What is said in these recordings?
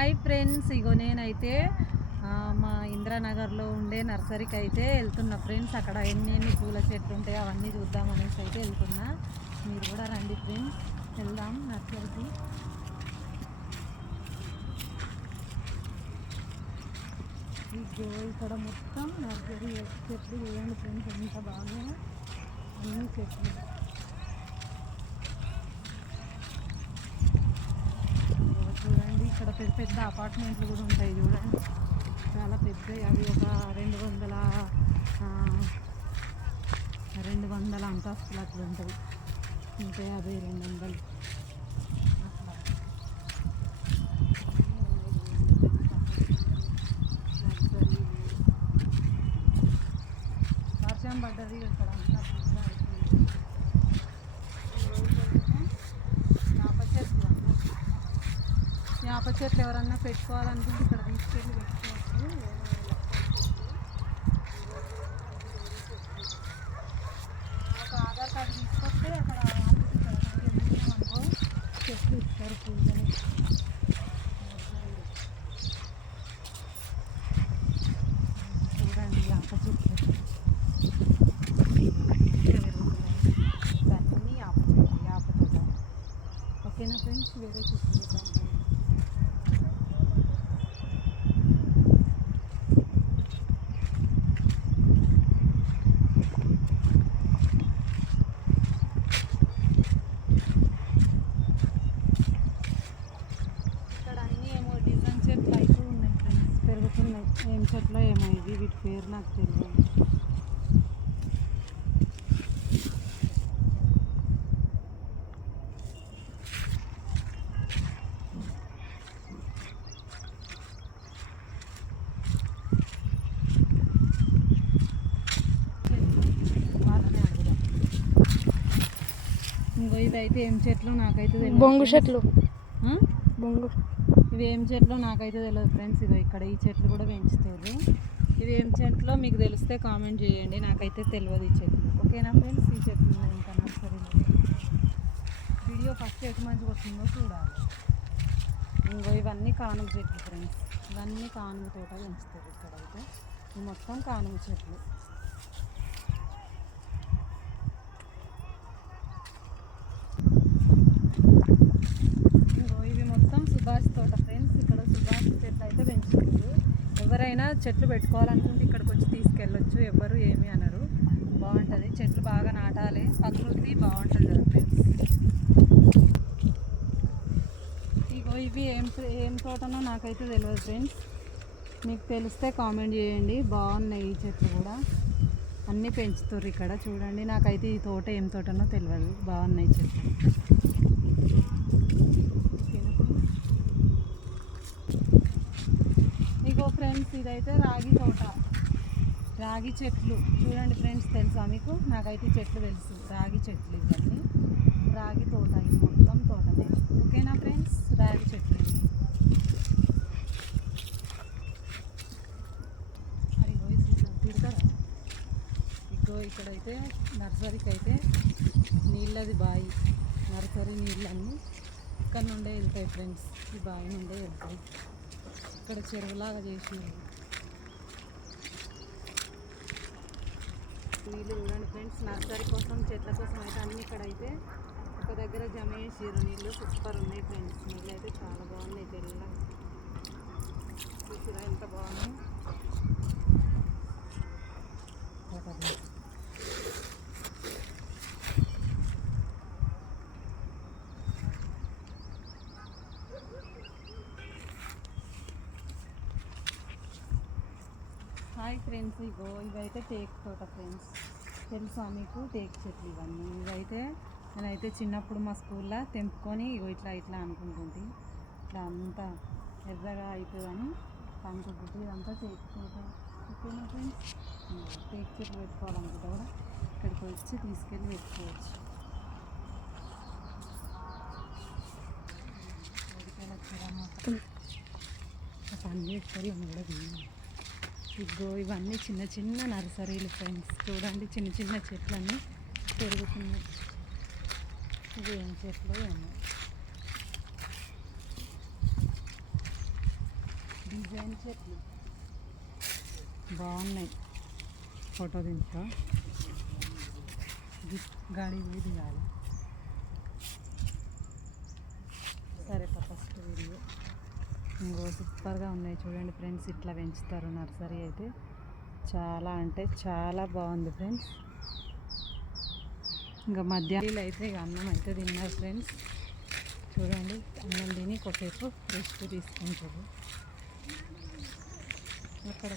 Hi friends, ఇగో నేనైతే మా ఇంద్రానగర్లో ఉండే నర్సరీకి అయితే వెళ్తున్నా ఫ్రెండ్స్. అక్కడ ఎన్ని పూల చెట్లు ఉంటాయో అవన్నీ చూద్దామనేసి అయితే వెళ్తున్నా. మీరు కూడా రండి ఫ్రెండ్స్, వెళ్దాం నర్సరీకి. ఇగో ఇక్కడ మొత్తం నర్సరీ చెట్లు చూడండి ఫ్రెండ్స్, ఎంత బాగా అన్ని చెట్లు. చూడండి ఇక్కడ పెద్ద పెద్ద అపార్ట్మెంట్లు కూడా ఉంటాయి చూడండి, చాలా పెద్దవి. అవి ఒక 200 అంతస్తులు అట్లా ఉంటుంది. 150, 200 అట్లా. వర్షం పడ్డది ఇక్కడ అంతా వేప చెట్లు ఎవరన్నా పెట్టుకోవాలనుకుంటే ఇక్కడ తీసుకెళ్ళి పెట్టుకోవచ్చు. ఒక ఆధార్ కార్డు తీసుకొస్తే అక్కడ అనుకో చెట్లు ఇస్తారు పూజలు. చూడండి వేప చెట్లు అన్నీ వేప తోట. ఓకేనా ఫ్రెండ్స్, వేరే చెట్లు చూద్దాం. ఏం చెట్లో ఏమో ఇది, వీటి పేరు నాకు తెలియదు. ఇంకో ఇదైతే ఏం చెట్లు నాకైతే తెలియదు. బొంగు చెట్లు. బొంగు ఇవి ఏం చెట్లు నాకైతే తెలియదు ఫ్రెండ్స్. ఇదో ఇక్కడ ఈ చెట్లు కూడా పెంచుతారు. ఇవి ఏం చెట్లో మీకు తెలిస్తే కామెంట్ చేయండి, నాకైతే తెలియదు ఈ చెట్లు. ఓకేనా ఫ్రెండ్స్, ఈ చెట్లు ఉన్నాయి ఇంకా నర్సరీలో. వీడియో ఫస్ట్ ఎటు మంచిగా వస్తుందో చూడాలి. ఇంకో ఇవన్నీ కానుగ చెట్లు ఫ్రెండ్స్, ఇవన్నీ కానుగ తోట పెంచుతారు ఇక్కడైతే. ఇవి మొత్తం కానుగ చెట్లు. ఇవి మొత్తం సుభాష్ తోట ఫ్రెండ్స్. ఇక్కడ సుభాష్ చెట్లు అయితే పెంచుతారు. ఎవరైనా చెట్లు పెట్టుకోవాలనుకుంటే ఇక్కడికి వచ్చి తీసుకెళ్ళొచ్చు, ఎవరు ఏమి అనరు. బాగుంటుంది, చెట్లు బాగా నాటాలి, ప్రకృతి బాగుంటుంది కదా ఫ్రెండ్స్. ఇగో ఇవి ఏం తోటనో నాకైతే తెలియదు ఫ్రెండ్స్, మీకు తెలిస్తే కామెంట్ చేయండి. బాగున్నాయి ఈ చెట్లు కూడా, అన్నీ పెంచుతారు ఇక్కడ. చూడండి, నాకైతే ఈ తోట ఏం తోటనో తెలియదు. బాగున్నాయి చెట్లు. ఇగో ఫ్రెండ్స్, ఇదైతే రాగి తోట, రాగి చెట్లు. చూడండి ఫ్రెండ్స్, తెలుసా మీకు? నాకైతే చెట్లు తెలుసు, రాగి చెట్లు ఇవన్నీ. రాగి తోట, ఇది మొత్తం తోటనే. ఓకేనా ఫ్రెండ్స్, రాగి చెట్లు ఇవి. అది తిడతారా? ఇగో ఇక్కడైతే నర్సరీకి అయితే నీళ్ళది బాయి, నర్సరీ నీళ్ళన్నీ ఇక్కడ నుండే వెళ్తాయి ఫ్రెండ్స్. ఈ బావి నుండే వెళ్తాయి. ఇక్కడ చెరువులాగా చేసి నీళ్ళు చూడండి ఫ్రెండ్స్. నర్సరీ కోసం, చెట్ల కోసం అయితే అన్నీ ఇక్కడైతే ఒక దగ్గర జమ చేసారు. నీళ్ళు సూపర్ ఉన్నాయి ఫ్రెండ్స్. నీళ్ళు అయితే చాలా బాగున్నాయి, తెల్లగా. చూసిరా ఎంత బాగున్నాయి. హాయ్ ఫ్రెండ్స్, ఇగో ఇవైతే టేక్ తోట ఫ్రెండ్స్. తెలుసా మీకు? టేక్ చెట్లు ఇవన్నీ. ఇవైతే నేనైతే చిన్నప్పుడు మా స్కూల్లో తెంపుకొని ఇగో ఇట్లా ఇట్లా అనుకుంటుంది. ఇట్లా అంతా ఎర్రగా అవుతుందని అనుకుంటుంది. ఇదంతా టేక్ తోట. ఓకేనా ఫ్రెండ్స్, టేక్ చెట్లు పెట్టుకోవాలనుకుంటే కూడా ఇక్కడికి వచ్చి తీసుకెళ్ళి పెట్టుకోవచ్చు. పని చేస్తారు కూడా తిన్నాను. ఇగో ఇవన్నీ చిన్న చిన్న నర్సరీలు ఫ్రెండ్స్. చూడండి, చిన్న చిన్న చెట్లన్నీ పెరుగుతున్నాయి. ఇవి ఏం చెట్లు ఏమో. డిజైన్ చెట్లు బాగున్నాయి. ఫోటో దింపుతా, గాడి వీధి కాదు. సరే ఫస్ట్ వీడియో. ఇంకో సూపర్గా ఉన్నాయి చూడండి ఫ్రెండ్స్. ఇట్లా పెంచుతారు నర్సరీ అయితే. చాలా అంటే చాలా బాగుంది ఫ్రెండ్స్. ఇంకా మధ్యాహ్నం అయితే ఇక అన్నం అయితే తిన్నారు ఫ్రెండ్స్. చూడండి, అన్నం తిని కొద్దిసేపు రెస్ట్ తీసుకుంటారు. అక్కడ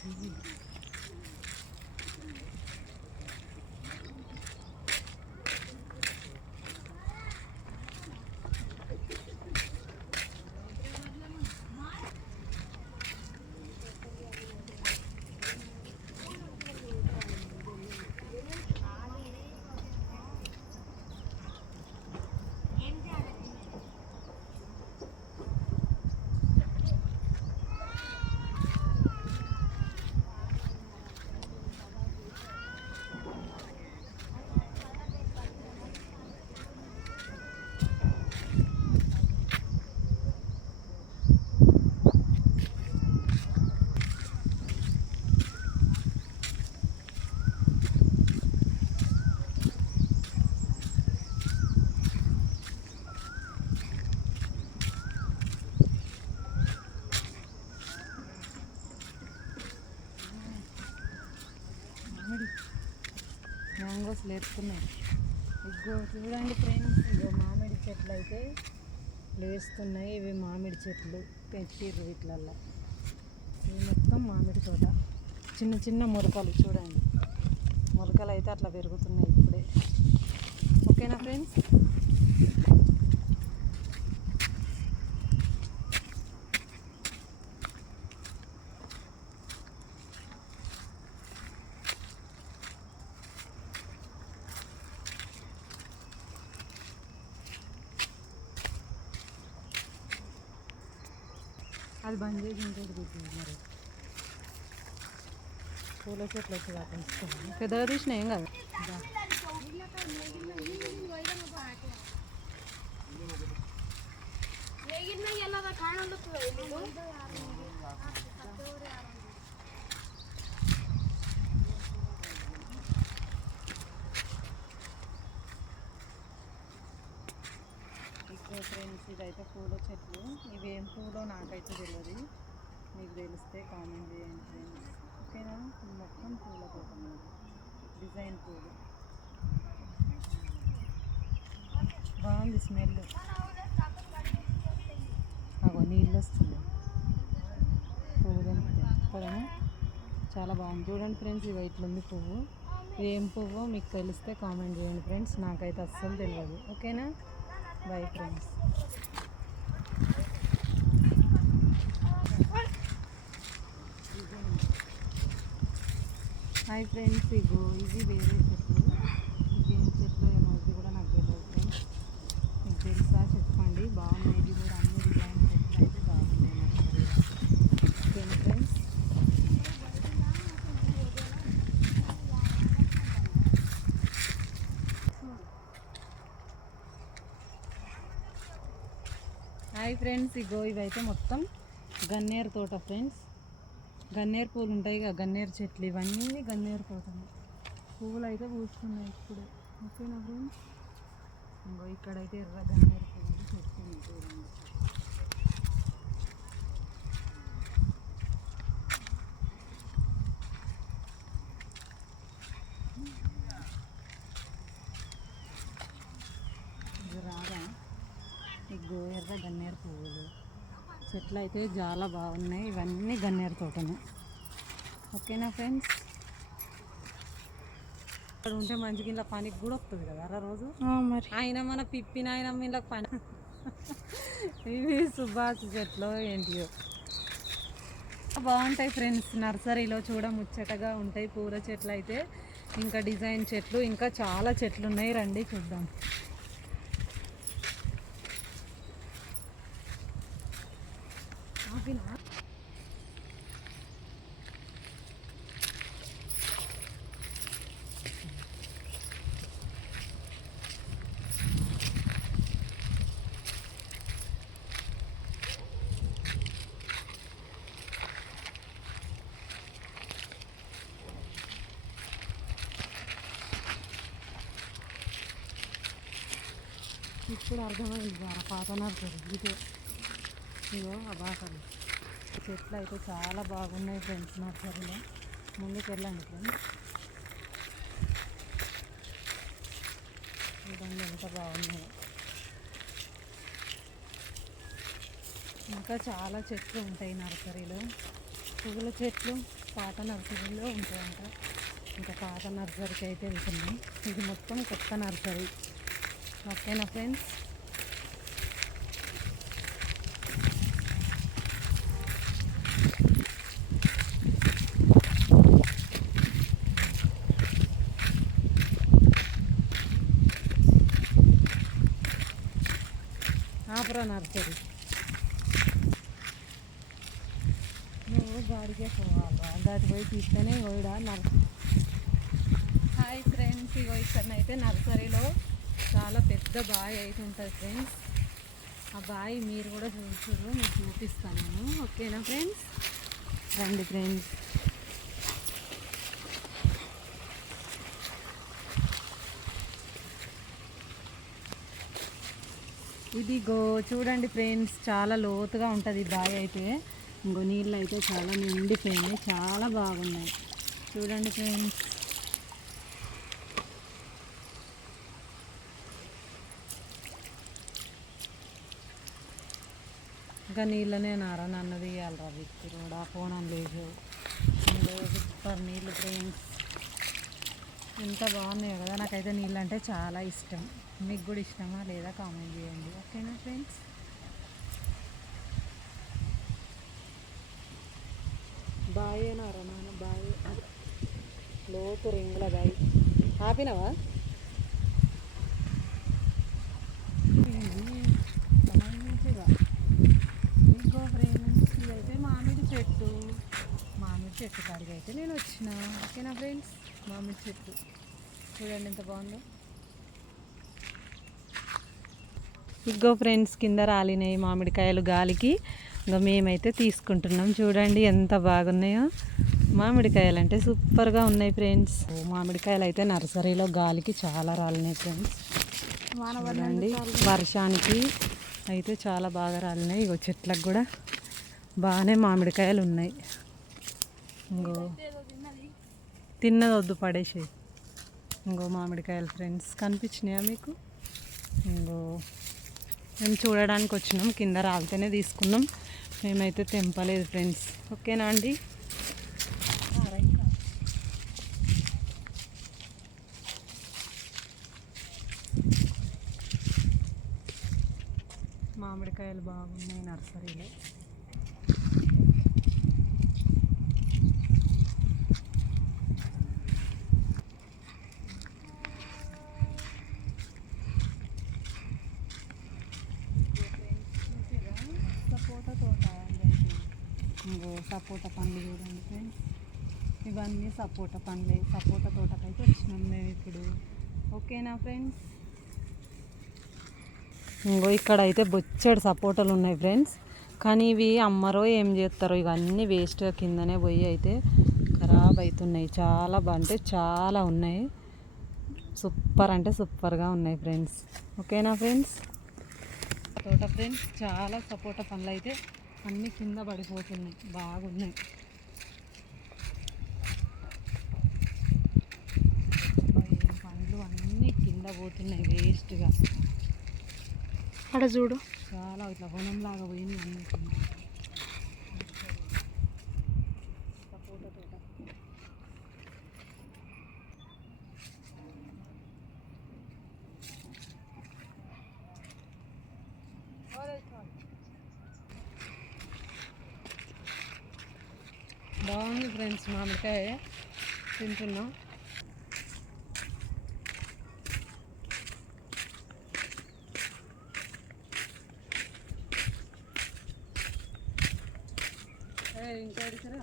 మ్యాంగోస్ లేస్తున్నాయి. ఇగో చూడండి ఫ్రెండ్స్, ఇగో మామిడి చెట్లు అయితే లేస్తున్నాయి. ఇవి మామిడి చెట్లు పెంచిర్రు వీటిలల్లో. ఇవి మొత్తం మామిడి తోట. చిన్న చిన్న మొలకలు చూడండి, మొలకలు అయితే అట్లా పెరుగుతున్నాయి ఇప్పుడే. ఓకేనా ఫ్రెండ్స్? అది బంద్ చేసి ఇంకోటి పెట్టింది. మరి పూల చెట్లు వచ్చి పెంచుకోవాలి. పెద్దగా తీసినా ఏం కాదు. ఫ్రెండ్స్, ఇదైతే పూల చెట్లు. ఇవి ఏం పూలో నాకైతే తెలియదు. మీకు తెలిస్తే కామెంట్ చేయండి ఫ్రెండ్స్. ఓకేనా? ఇది మొత్తం పూల తోట, డిజైన్ పూలు. బాగుంది స్మెల్. అగో నీళ్ళు వస్తుంది పువ్వు తెంపితే కదా. చాలా బాగుంది చూడండి ఫ్రెండ్స్. ఇవి ఇట్లుంది పువ్వు. ఇది ఏం పువ్వో మీకు తెలిస్తే కామెంట్ చేయండి ఫ్రెండ్స్. నాకైతే అస్సలు తెలియదు. ఓకేనా? Bye friends. హాయ్ ఫ్రెండ్స్, ఇగో ఇది వేరే చెట్లు. ఇది ఏం చెట్లు ఏమో ఇది కూడా నాకు తెలియదు ఫ్రెండ్స్. మీకు తెలుసా చెప్పండి. బాగున్నాయి. ఇది కూడా అన్ని డిజైన్ చెట్లు అయితే బాగున్నాయి నర్సరీ. ఓకేనా ఫ్రెండ్స్? హాయ్ ఫ్రెండ్స్, ఇగో ఇవైతే మొత్తం గన్నేరు తోట ఫ్రెండ్స్. గన్నేరు పూలు ఉంటాయి కదా, గన్నేరు చెట్లు. ఇవన్నీ గన్నేరు తోటలు. పువ్వులు అయితే పూస్తున్నాయి ఇప్పుడే. ఓకేనా ఫ్రెండ్స్? ఇంకో ఇక్కడైతే ఎర్ర గన్నేరు పువ్వులు చెప్తున్నాయి చూడండి. ఇది రాగా ఇగో ఎర్ర గన్నేరు పువ్వులు చెట్లు అయితే చాలా బాగున్నాయి. ఇవన్నీ గన్నేరు తోటనే. ఓకేనా ఫ్రెండ్స్? ఇక్కడ ఉంటే మంచిగా ఇలా పనికి కూడా వస్తుంది కదా అలా రోజు. మరి ఆయన మన పిప్పిన ఆయన ఇలా పని. ఇవి సుభాష్ చెట్లు ఏంటియో బాగుంటాయి ఫ్రెండ్స్. నర్సరీలో చూడ ముచ్చటగా ఉంటాయి పూల చెట్లు అయితే. ఇంకా డిజైన్ చెట్లు, ఇంకా చాలా చెట్లు ఉన్నాయి. రండి చూద్దాం. ఇప్పుడు అర్థమైంది బాగా పాత నర్సరీ ఇదే. ఇగో ఆ బాసలు చెట్లు అయితే చాలా బాగున్నాయి ఫ్రెండ్స్ నర్సరీలో. ముందుకు వెళ్ళండి ఫ్రెండ్స్, చూడండి ఎంత బాగున్నాయో. ఇంకా చాలా చెట్లు ఉంటాయి నర్సరీలో, పువ్వుల చెట్లు పాత నర్సరీలో ఉంటాయంట. ఇంకా పాత నర్సరీకి అయితే వెళ్తున్నాం. ఇది మొత్తం కొత్త నర్సరీ. ఓకేనా ఫ్రెండ్స్? ఆపరా నర్సరీ, నువ్వు గాడికే పోవాలా, దాటి పోయి తీస్తేనే ఇగోడా నర్సరీ. హాయ్ ఫ్రెండ్స్, ఇగో ఇక్కడనైతే నర్సరీలో చాలా పెద్ద బావి అయితే ఉంటుంది ఫ్రెండ్స్. ఆ బావి మీరు కూడా చూసురు, మీకు చూపిస్తాను నేను. ఓకేనా ఫ్రెండ్స్? రండి ఫ్రెండ్స్. ఇదిగో చూడండి ఫ్రెండ్స్, చాలా లోతుగా ఉంటుంది ఈ బావి అయితే. ఇంకో నీళ్ళు అయితే చాలా నిండిపోయినాయి, చాలా బాగున్నాయి. చూడండి ఫ్రెండ్స్, ఇంకా నీళ్ళనే నారా నన్ను తీయాలరా విక్కి కూడా ఫోన్ అని లేదు. సూపర్ నీళ్ళు ఫ్రెండ్స్, ఎంత బాగున్నాయో కదా. నాకైతే నీళ్ళు అంటే చాలా ఇష్టం. మీకు కూడా ఇష్టమా లేదా కామెంట్ చేయండి. ఓకేనా ఫ్రెండ్స్? బాయ్ నారా నాన్న, బాయ్. లోతు రింగుల బాయ్. ఆపినవా? మంచిగా ఇంకో ఫ్రెండ్స్, ఇదైతే మామిడి చెట్టు. మామిడి చెట్టు కాడికి అయితే నేను వచ్చిన. ఓకేనా ఫ్రెండ్స్? మామిడి చెట్టు చూడండి ఎంత బాగుందో. ఇగో ఫ్రెండ్స్, కింద రాలినాయి మామిడికాయలు గాలికి. ఇంకా మేమైతే తీసుకుంటున్నాం. చూడండి ఎంత బాగున్నాయో. మామిడికాయలు అంటే సూపర్గా ఉన్నాయి ఫ్రెండ్స్. మామిడికాయలు అయితే నర్సరీలో గాలికి చాలా రాలినాయి ఫ్రెండ్స్. చూడండి, వర్షానికి అయితే చాలా బాగా రాలినాయి. ఇగో చెట్లకు కూడా బాగానే మామిడికాయలు ఉన్నాయి. ఇంకో తిన్నది వద్దు, పడేసి. ఇంకో మామిడికాయలు ఫ్రెండ్స్, కనిపించినాయా మీకు? ఇంకో మేము చూడడానికి వచ్చినాం, కింద రాలితేనే తీసుకున్నాం. మేమైతే తెంపలేదు ఫ్రెండ్స్. ఓకేనా అండి? మామిడికాయలు బాగున్నాయి నర్సరీలో. సపోటా తోట ఇంకో సపోటా పండ్లు చూడండి ఫ్రెండ్స్, ఇవన్నీ సపోటా పండ్లే. సపోటా తోటకైతే వచ్చినాం మేము ఇప్పుడు. ఓకేనా ఫ్రెండ్స్? ఇంకో ఇక్కడ అయితే బొచ్చెడు సపోటాలు ఉన్నాయి ఫ్రెండ్స్. కానీ ఇవి అమ్మరో ఏం చేస్తారో, ఇవన్నీ వేస్ట్ కిందనే పోయి అయితే ఖరాబ్ అవుతున్నాయి. చాలా అంటే చాలా ఉన్నాయి. సూపర్ అంటే సూపర్గా ఉన్నాయి ఫ్రెండ్స్. ఓకేనా ఫ్రెండ్స్? తోట ఫ్రెండ్స్, చాలా సపోటా పండ్లు అయితే అన్నీ కింద పడిపోతున్నాయి, బాగున్నాయి. పండ్లు అన్నీ కింద పోతున్నాయి వేస్ట్గా. అక్కడ చూడు, చాలా ఇట్లా వనంలాగా పోయింది అన్నీ కింద. సపోటా తోట బాగుంది ఫ్రెండ్స్. మామిడికాయ తింటున్నాం. ఇంకా అడిగారా?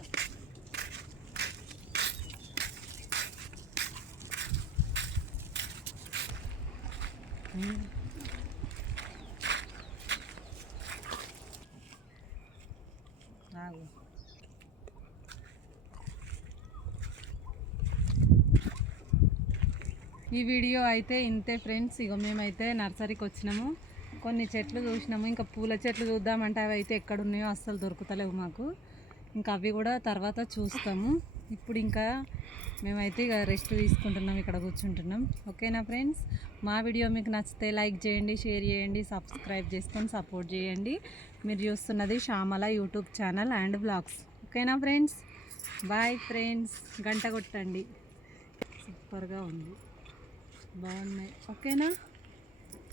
ఆగు. ఈ వీడియో అయితే ఇంతే ఫ్రెండ్స్. ఇగో మేమైతే నర్సరీకి వచ్చినాము. కొన్ని చెట్లు చూసినాము, ఇంకా పూల చెట్లు చూద్దామంటే అవి అయితే ఎక్కడ ఉన్నాయో అస్సలు దొరుకుతలేవు మాకు. ఇంకా అవి కూడా తర్వాత చూస్తాము. ఇప్పుడు ఇంకా మేమైతే ఇక రెస్ట్ తీసుకుంటున్నాం, ఇక్కడ కూర్చుంటున్నాం. ఓకేనా ఫ్రెండ్స్, మా వీడియో మీకు నచ్చితే లైక్ చేయండి, షేర్ చేయండి, సబ్స్క్రైబ్ చేసుకొని సపోర్ట్ చేయండి. మీరు చూస్తున్నది Shyamala YouTube channel and blogs. ఓకేనా ఫ్రెండ్స్, బాయ్ ఫ్రెండ్స్. గంట కొట్టండి, సూపర్గా ఉంది, బాగున్నాయి. ఓకేనా.